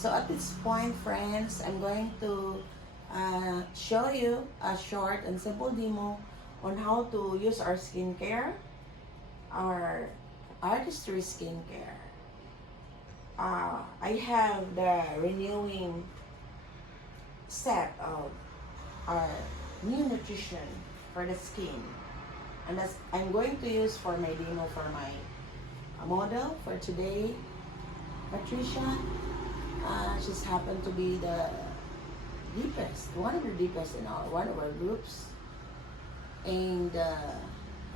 So at this point, friends, I'm going to show you a short and simple demo on how to use our skincare, our Artistry skincare. I have the renewing set of our new nutrition for the skin, and that's I'm going to use for my demo for my model for today, Patricia. She's happened to be the deepest, one of the deepest in one of our groups, and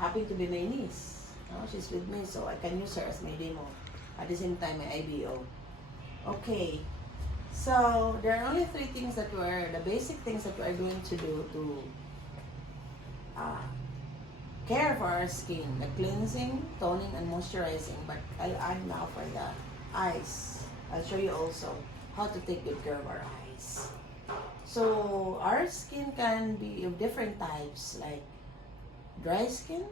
happy to be my niece. She's with me, so I can use her as my demo. At the same time, my IBO. Okay, so there are only three things that the basic things that we are going to do to care for our skin: the cleansing, toning, and moisturizing. But I'll add now for the eyes. I'll show you also how to take good care of our eyes. So our skin can be of different types, like dry skin,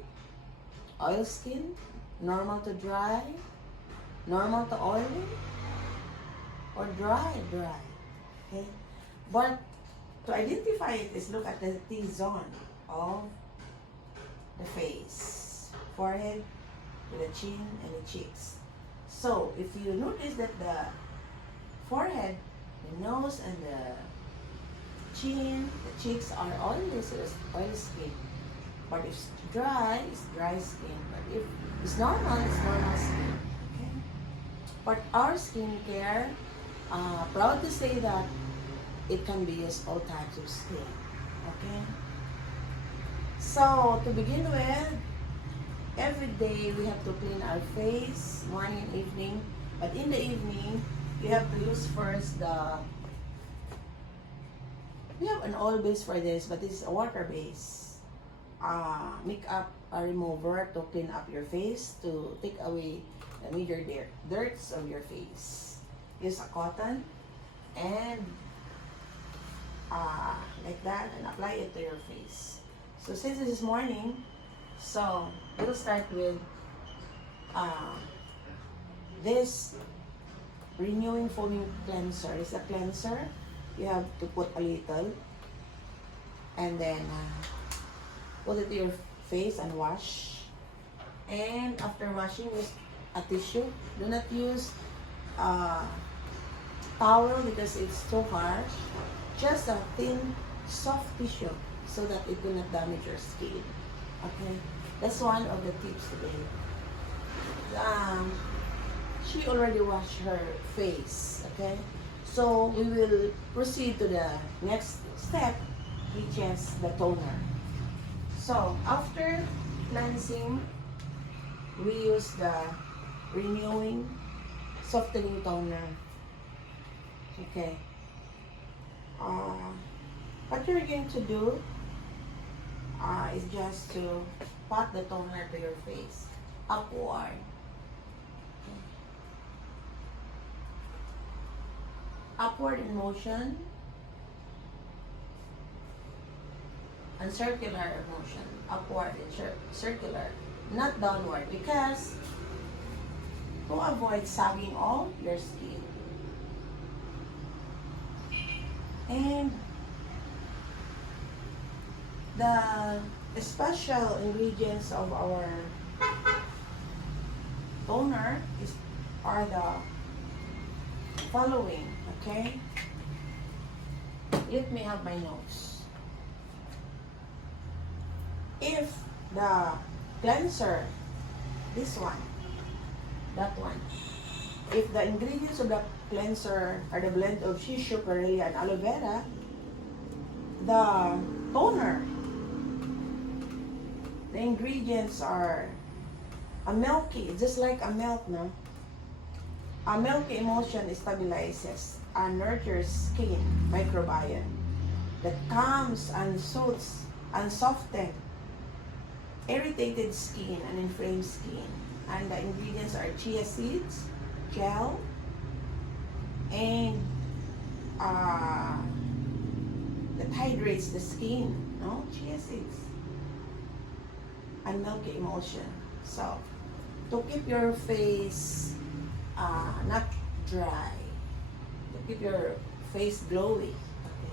oil skin, normal to dry, normal to oily, or dry. Okay, but to identify it is look at the T-zone of the face, forehead, to the chin, and the cheeks. So if you notice that the forehead, the nose, and the chin, the cheeks are oily, so it's oily skin. But if it's dry skin. But if it's normal skin. Okay. But our skincare, proud to say that it can be used all types of skin. Okay. So to begin with, every day we have to clean our face, morning and evening. But in the evening, you have to use first we have an oil base for this, but this is a water base. Makeup remover to clean up your face, to take away the major dirts of your face. Use a cotton and like that, and apply it to your face. So since this is morning, so we'll start with this renewing foaming cleanser. It's a cleanser. You have to put a little, and then put it to your face and wash. And after washing, use a tissue. Do not use towel because it's too harsh. Just a thin, soft tissue so that it will not damage your skin. Okay, that's one of the tips today. She already washed her face. Okay, so we will proceed to the next step, which is the toner. So after cleansing, we use the renewing, softening toner. Okay. What you're going to do is just to pat the toner to your face upward. Upward in motion and circular motion. Upward and circular, not downward, because to avoid sagging of your skin. And the special ingredients of our toner are the following. Okay, let me have my notes. If the cleanser, this one, that one, if the ingredients of the cleanser are the blend of shishu, camellia, and aloe vera, the toner, the ingredients are a milky, just like a milk, no? A milky emulsion stabilizes and nurtures skin microbiome that calms and soothes and softens irritated skin and inflamed skin. And the ingredients are chia seeds, gel, and that hydrates the skin, no? Chia seeds and milky emulsion. So to keep your face not dry, to keep your face glowy. Okay.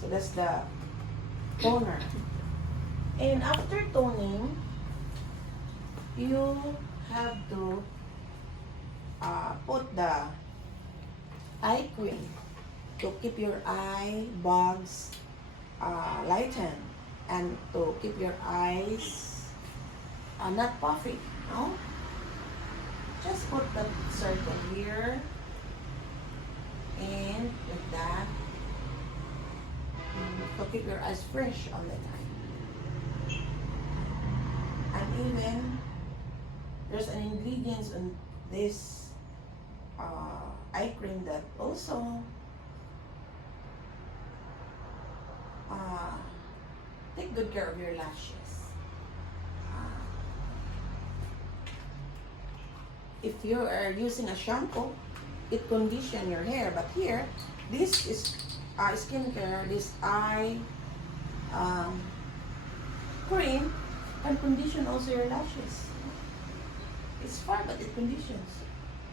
So that's the toner. And after toning, you have to put the eye cream to keep your eye bags lightened and to keep your eyes not puffy. No? Just put the circle here and like that to keep your eyes fresh all the time. And even there's an ingredients in this eye cream that also take good care of your lashes. If you are using a shampoo, it condition your hair. But here, this is skincare. This eye cream can condition also your lashes. It's far, but it conditions.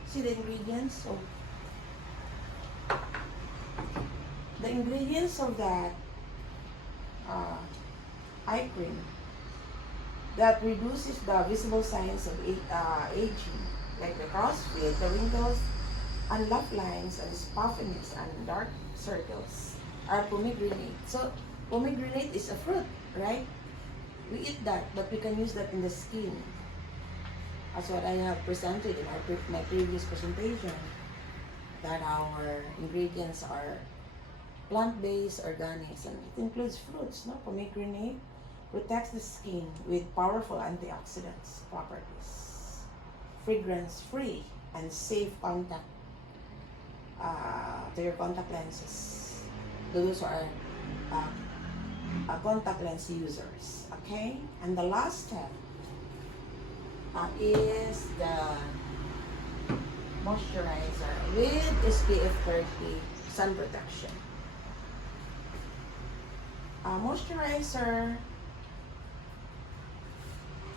See the ingredients. So the ingredients of that eye cream that reduces the visible signs of aging, like the crossfade, the wrinkles, and laugh lines, and puffiness, and dark circles, are pomegranate. So pomegranate is a fruit, right? We eat that, but we can use that in the skin. That's what I have presented in my previous presentation, that our ingredients are plant-based, organics, and it includes fruits. No, pomegranate protects the skin with powerful antioxidants properties, fragrance-free, and safe contact to your contact lenses. Those who are contact lens users. Okay, and the last step is the moisturizer with SPF 30 sun protection. Moisturizer,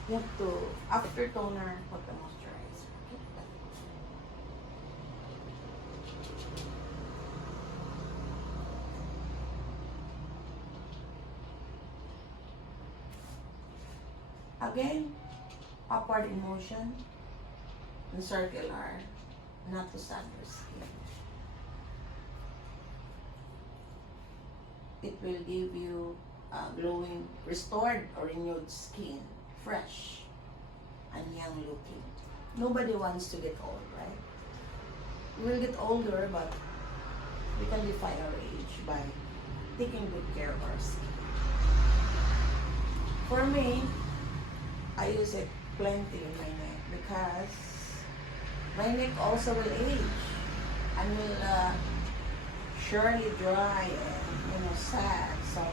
you have to, after toner, put the moisturizer. Okay. Again, upward in motion and circular, not to sag your skin. It will give you glowing, restored or renewed skin, fresh and young looking. Nobody wants to get old, right? We will get older, but we can defy our age by taking good care of our skin. For me, I use it plenty in my neck because my neck also will age and will surely dry and sag. So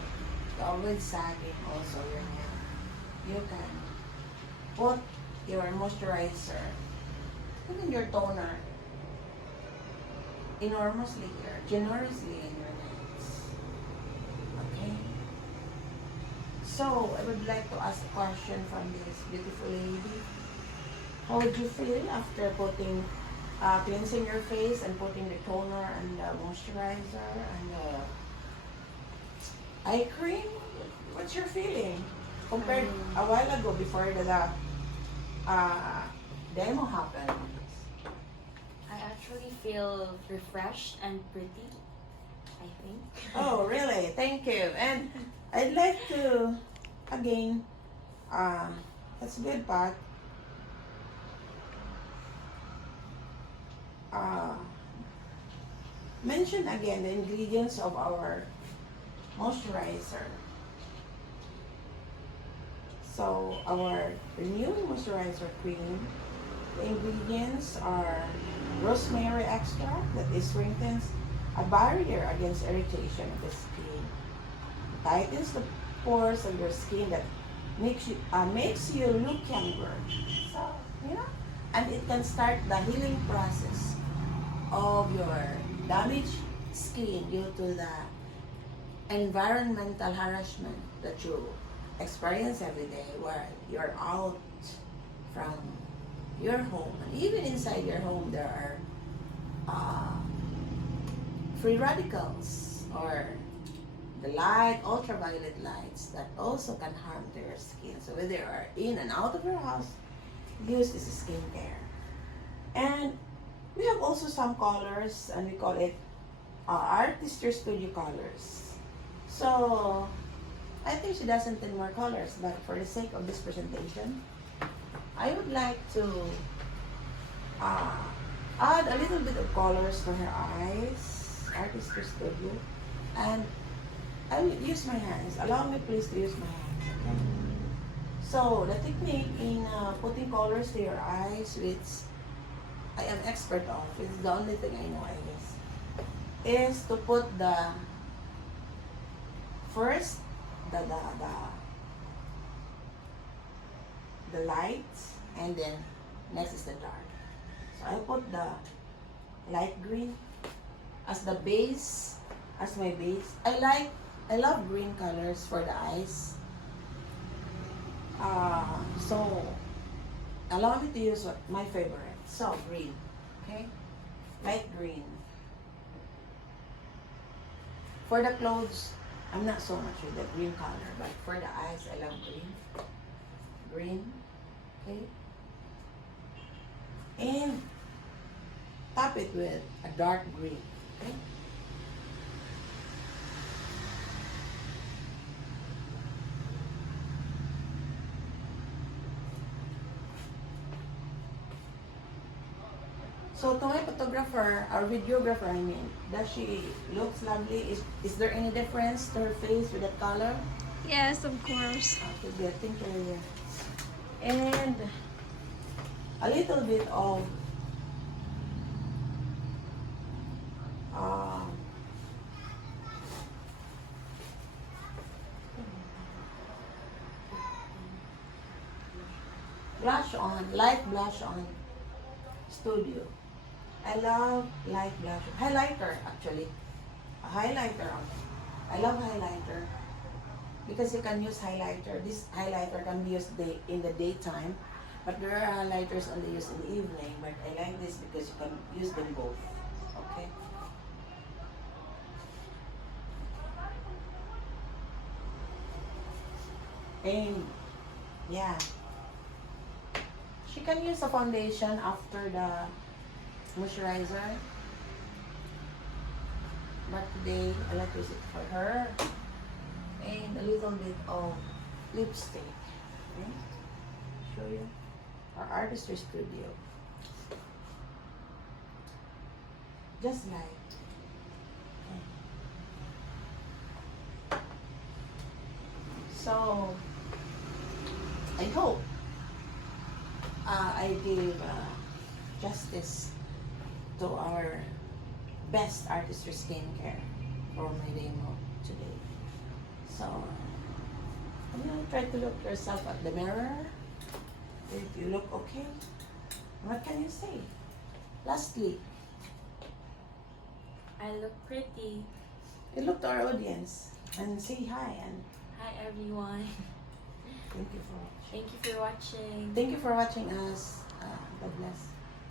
always sagging also your neck. You can put your moisturizer, even your toner, enormously here, generously in your necks. Okay? So, I would like to ask a question from this beautiful lady. How would you feel after putting, cleansing your face and putting the toner and the moisturizer and the eye cream? What's your feeling compared a while ago before the demo happened? I actually feel refreshed and pretty, I think. Oh, really? Thank you. And I'd like to, again, that's good, Pat. Mention again the ingredients of our moisturizer. So, our renewing moisturizer cream, the ingredients are rosemary extract that strengthens a barrier against irritation of the skin, tightens the pores of your skin that makes you look younger. So, and it can start the healing process of your damaged skin due to the environmental harassment that you experience every day, where you're out from your home, and even inside your home there are free radicals or the light, ultraviolet lights that also can harm to your skin. So whether you are in and out of your house, use this skincare. And we have also some colors, and we call it Artistry Studio colors. So I think she doesn't need more colors, but for the sake of this presentation, I would like to add a little bit of colors to her eyes, Artistry Studio, and I will use my hands. Allow me please to use my hands. Okay? So the technique in putting colors to your eyes, which I am expert of, it's the only thing I know, I guess, is to put the first the lights, and then next is the dark. So I put the light green as the base, as my base. I love green colors for the eyes. So allow me to use my favorite. So green, okay, light green. For the clothes, I'm not so much with the green color, but for the eyes, I love green. Green, okay, and top it with a dark green, okay. So to my photographer, or videographer, I mean, does she looks lovely? Is there any difference to her face with that color? Yes, of course. Okay, good. Thank you. And a little bit of blush on, light blush on studio. I love light blush. Highlighter, actually. A highlighter. I love highlighter because you can use highlighter. This highlighter can be used in the daytime, but there are highlighters only used in the evening. But I like this because you can use them both. Okay. And yeah, she can use a foundation after the moisturizer, but today I like to use it for her, and a little bit of lipstick. Okay, show you our Artistry Studio, just like okay. So I hope I give justice to our best artistry skincare for my demo today. So, try to look yourself at the mirror. If you look okay, what can you say? Lastly, I look pretty. you look to our audience and say hi, and Hi everyone. thank you for watching. Thank you for watching. Thank you for watching us. God bless.